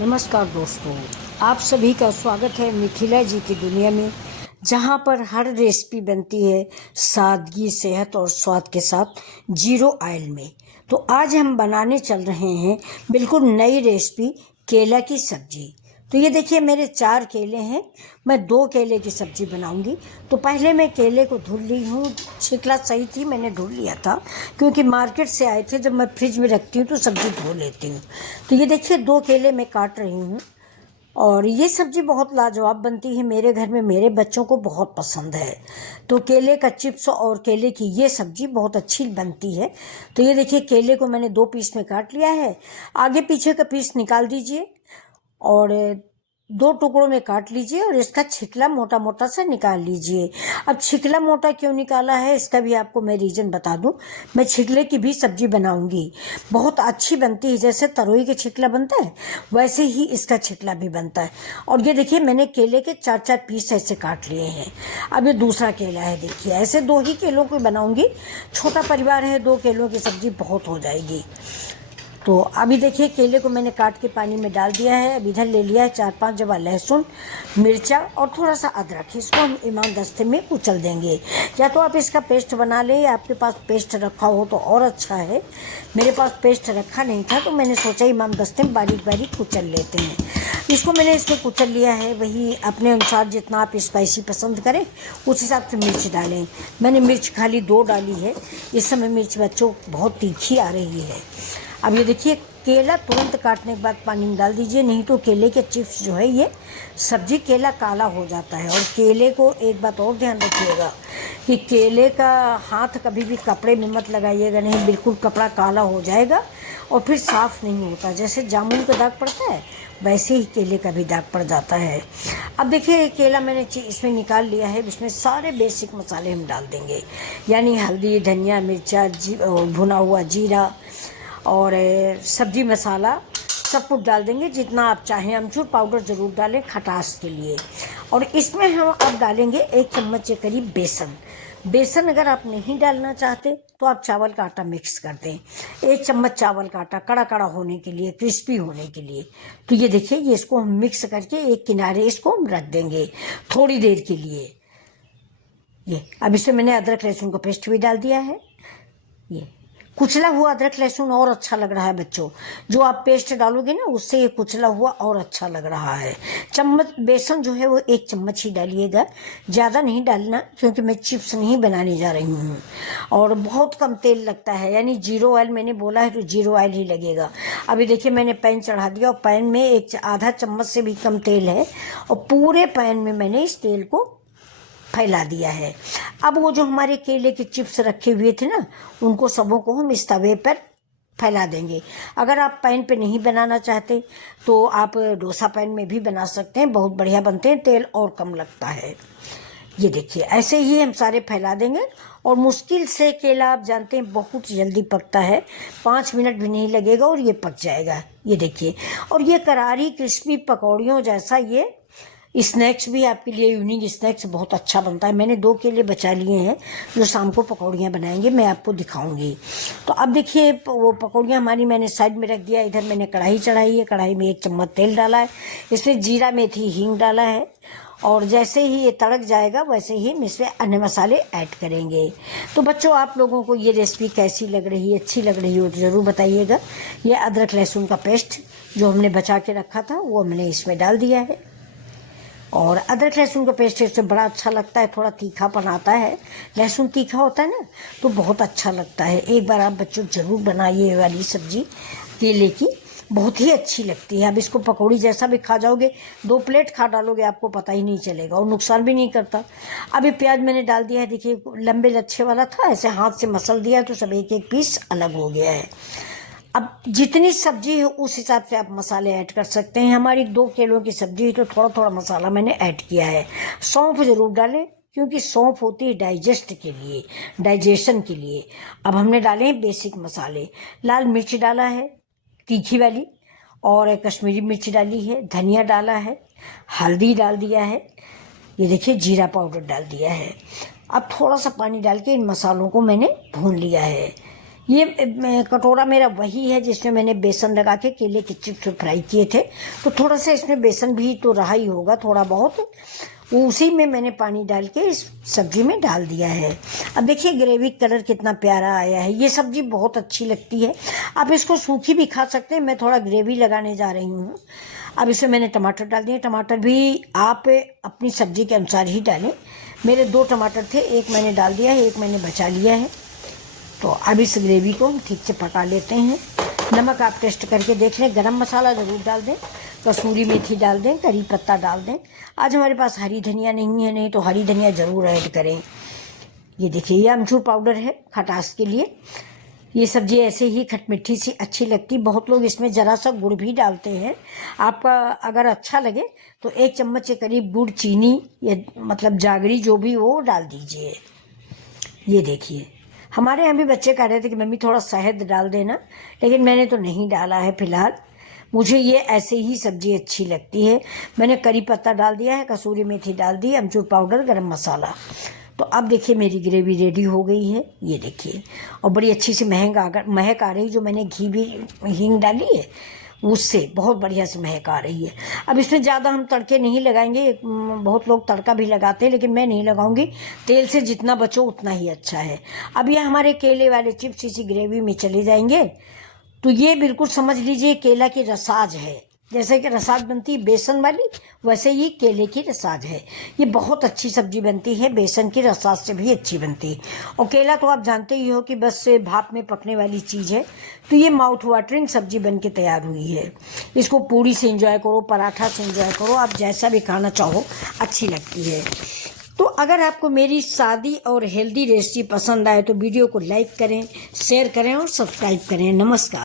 नमस्कार दोस्तों, आप सभी का स्वागत है मिथिला जी की दुनिया में, जहाँ पर हर रेसिपी बनती है सादगी, सेहत और स्वाद के साथ, जीरो ऑयल में। तो आज हम बनाने चल रहे हैं बिल्कुल नई रेसिपी, केला की सब्जी। तो ये देखिए, मेरे 4 केले हैं, मैं 2 केले की सब्जी बनाऊंगी। तो पहले मैं केले को धुल ली हूँ, छिकला सही थी, मैंने धुल लिया था, क्योंकि मार्केट से आए थे। जब मैं फ्रिज में रखती हूँ तो सब्जी धो लेती हूँ। तो ये देखिए, 2 केले मैं काट रही हूँ और ये सब्जी बहुत लाजवाब बनती है। मेरे घर में मेरे बच्चों को बहुत पसंद है। तो केले का चिप्स और केले की ये सब्जी बहुत अच्छी बनती है। तो ये देखिए, केले को मैंने 2 पीस में काट लिया है। आगे पीछे का पीस निकाल दीजिए और 2 टुकड़ों में काट लीजिए और इसका छिकला मोटा मोटा सा निकाल लीजिए। अब छिकला मोटा क्यों निकाला है, इसका भी आपको मैं रीज़न बता दूं। मैं छिकले की भी सब्जी बनाऊंगी, बहुत अच्छी बनती है। जैसे तरोई के छिकला बनता है, वैसे ही इसका छिकला भी बनता है। और ये देखिए, मैंने केले के 4-4 पीस ऐसे काट लिए हैं। अब ये दूसरा केला है, देखिए ऐसे 2 ही केलों को बनाऊंगी। छोटा परिवार है, 2 केलों की सब्जी बहुत हो जाएगी। तो अभी देखिए, केले को मैंने काट के पानी में डाल दिया है। अब इधर ले लिया है 4-5 जवा लहसुन, मिर्चा और थोड़ा सा अदरक। इसको हम इमाम दस्ते में कुचल देंगे। या तो आप इसका पेस्ट बना लें, या आपके पास पेस्ट रखा हो तो और अच्छा है। मेरे पास पेस्ट रखा नहीं था, तो मैंने सोचा इमाम दस्ते में बारीक बारीक कुचल लेते हैं। इसको मैंने इसमें कुचल लिया है। वही अपने अनुसार जितना आप स्पाइसी पसंद करें उस हिसाब से मिर्च डालें। मैंने मिर्च खाली 2 डाली है। इस समय मिर्च बच्चों बहुत तीखी आ रही है। अब ये देखिए, केला तुरंत काटने के बाद पानी में डाल दीजिए, नहीं तो केले के चिप्स जो है, ये सब्जी केला काला हो जाता है। और केले को एक बात और ध्यान रखिएगा कि केले का हाथ कभी भी कपड़े में मत लगाइएगा, नहीं बिल्कुल कपड़ा काला हो जाएगा और फिर साफ़ नहीं होता। जैसे जामुन का दाग पड़ता है, वैसे ही केले का भी दाग पड़ जाता है। अब देखिए, केला मैंने इसमें निकाल लिया है। इसमें सारे बेसिक मसाले हम डाल देंगे, यानी हल्दी, धनिया, मिर्चा, भुना हुआ जीरा और सब्जी मसाला सब कुछ डाल देंगे जितना आप चाहें। अमचूर पाउडर ज़रूर डालें खटास के लिए। और इसमें हम अब डालेंगे 1 चम्मच के करीब बेसन। बेसन अगर आप नहीं डालना चाहते तो आप चावल का आटा मिक्स कर दें। 1 चम्मच चावल का आटा, कड़ा कड़ा होने के लिए, क्रिस्पी होने के लिए। तो ये देखिए, ये इसको हम मिक्स करके एक किनारे इसको हम रख देंगे थोड़ी देर के लिए। ये अब इसमें मैंने अदरक लहसुन का पेस्ट भी डाल दिया है। ये कुचला हुआ अदरक लहसुन और अच्छा लग रहा है बच्चों। जो आप पेस्ट डालोगे ना, उससे ये कुचला हुआ और अच्छा लग रहा है। चम्मच बेसन जो है वो 1 चम्मच ही डालिएगा, ज़्यादा नहीं डालना, क्योंकि मैं चिप्स नहीं बनाने जा रही हूँ। और बहुत कम तेल लगता है, यानी जीरो ऑयल मैंने बोला है तो जीरो ऑयल ही लगेगा। अभी देखिए, मैंने पैन चढ़ा दिया और पैन में आधा चम्मच से भी कम तेल है और पूरे पैन में मैंने इस तेल को फैला दिया है। अब वो जो हमारे केले के चिप्स रखे हुए थे ना, उनको सबों को हम इस तवे पर फैला देंगे। अगर आप पैन पे नहीं बनाना चाहते तो आप डोसा पैन में भी बना सकते हैं, बहुत बढ़िया बनते हैं, तेल और कम लगता है। ये देखिए, ऐसे ही हम सारे फैला देंगे। और मुश्किल से केला, आप जानते हैं, बहुत जल्दी पकता है, 5 मिनट भी नहीं लगेगा और ये पक जाएगा। ये देखिए, और ये करारी क्रिस्पी पकौड़ियों जैसा ये स्नैक्स भी आपके लिए, यूनिक स्नैक्स बहुत अच्छा बनता है। मैंने 2 केले बचा लिए हैं जो शाम को पकौड़ियाँ बनाएंगे, मैं आपको दिखाऊंगी। तो अब देखिए, वो पकौड़ियाँ हमारी मैंने साइड में रख दिया। इधर मैंने कढ़ाई चढ़ाई है, कढ़ाई में 1 चम्मच तेल डाला है, इसमें जीरा, मेथी, हींग डाला है। और जैसे ही ये तड़क जाएगा वैसे ही हम इसमें अन्य मसाले ऐड करेंगे। तो बच्चों, आप लोगों को ये रेसिपी कैसी लग रही है, अच्छी लग रही हो तो ज़रूर बताइएगा। ये अदरक लहसुन का पेस्ट जो हमने बचा के रखा था वो हमने इसमें डाल दिया है। और अदरक लहसुन का पेस्ट इससे बड़ा अच्छा लगता है, थोड़ा तीखापन आता है। लहसुन तीखा होता है ना, तो बहुत अच्छा लगता है। एक बार आप बच्चों ज़रूर बनाइए ये वाली सब्जी केले की, बहुत ही अच्छी लगती है। अब इसको पकौड़ी जैसा भी खा जाओगे, 2 प्लेट खा डालोगे, आपको पता ही नहीं चलेगा और नुकसान भी नहीं करता। अब ये प्याज मैंने डाल दिया है। देखिए, लंबे लच्छे वाला था, ऐसे हाथ से मसल दिया तो सब 1-1 पीस अलग हो गया है। अब जितनी सब्जी है उस हिसाब से आप मसाले ऐड कर सकते हैं। हमारी 2 किलो की सब्जी है तो थोड़ा थोड़ा मसाला मैंने ऐड किया है। सौंफ ज़रूर डालें, क्योंकि सौंफ होती है डाइजेस्ट के लिए, डाइजेशन के लिए। अब हमने डाले हैं बेसिक मसाले। लाल मिर्च डाला है तीखी वाली, और कश्मीरी मिर्च डाली है, धनिया डाला है, हल्दी डाल दिया है, ये देखिए जीरा पाउडर डाल दिया है। अब थोड़ा सा पानी डाल के इन मसालों को मैंने भून लिया है। ये कटोरा मेरा वही है जिसमें मैंने बेसन लगा के केले के चिप्स फ्राई किए थे, तो थोड़ा सा इसमें बेसन भी तो रहा ही होगा थोड़ा बहुत, उसी में मैंने पानी डाल के इस सब्जी में डाल दिया है। अब देखिए ग्रेवी कलर कितना प्यारा आया है। ये सब्जी बहुत अच्छी लगती है, आप इसको सूखी भी खा सकते हैं, मैं थोड़ा ग्रेवी लगाने जा रही हूँ। अब इसमें मैंने टमाटर डाल दिए, टमाटर भी आप अपनी सब्जी के अनुसार ही डालें। मेरे 2 टमाटर थे, एक मैंने डाल दिया है, एक मैंने बचा लिया है। तो अब इस ग्रेवी को ठीक से पका लेते हैं। नमक आप टेस्ट करके देख लें, गरम मसाला ज़रूर डाल दें, कसूरी मेथी डाल दें, करी पत्ता डाल दें। आज हमारे पास हरी धनिया नहीं है, नहीं तो हरी धनिया ज़रूर ऐड करें। ये देखिए ये अमचूर पाउडर है खटास के लिए। ये सब्ज़ी ऐसे ही खटमिठी सी अच्छी लगती, बहुत लोग इसमें ज़रा सा गुड़ भी डालते हैं। आपका अगर अच्छा लगे तो 1 चम्मच के करीब गुड़, चीनी या मतलब जागरी जो भी हो डाल दीजिए। ये देखिए हमारे यहाँ भी बच्चे कह रहे थे कि मम्मी थोड़ा शहद डाल देना, लेकिन मैंने तो नहीं डाला है फ़िलहाल। मुझे ये ऐसे ही सब्ज़ी अच्छी लगती है। मैंने करी पत्ता डाल दिया है, कसूरी मेथी डाल दी, अमचूर पाउडर, गरम मसाला। तो अब देखिए मेरी ग्रेवी रेडी हो गई है। ये देखिए और बड़ी अच्छी सी महक आ रही, जो मैंने घी भी हींग डाली है उससे बहुत बढ़िया से महक आ रही है। अब इसमें ज़्यादा हम तड़के नहीं लगाएंगे, बहुत लोग तड़का भी लगाते हैं, लेकिन मैं नहीं लगाऊंगी। तेल से जितना बचो उतना ही अच्छा है। अब ये हमारे केले वाले चिप्स इसी ग्रेवी में चले जाएंगे। तो ये बिल्कुल समझ लीजिए केला की रसाज है। जैसे कि रसाज बनती है बेसन वाली, वैसे ही केले की रसाज है। ये बहुत अच्छी सब्जी बनती है, बेसन की रसाज से भी अच्छी बनती है। और केला तो आप जानते ही हो कि बस भाप में पकने वाली चीज़ है। तो ये माउथ वाटरिंग सब्जी बन के तैयार हुई है। इसको पूरी से एंजॉय करो, पराठा से एंजॉय करो, आप जैसा भी खाना चाहो, अच्छी लगती है। तो अगर आपको मेरी सादी और हेल्दी रेसिपी पसंद आए तो वीडियो को लाइक करें, शेयर करें और सब्सक्राइब करें। नमस्कार।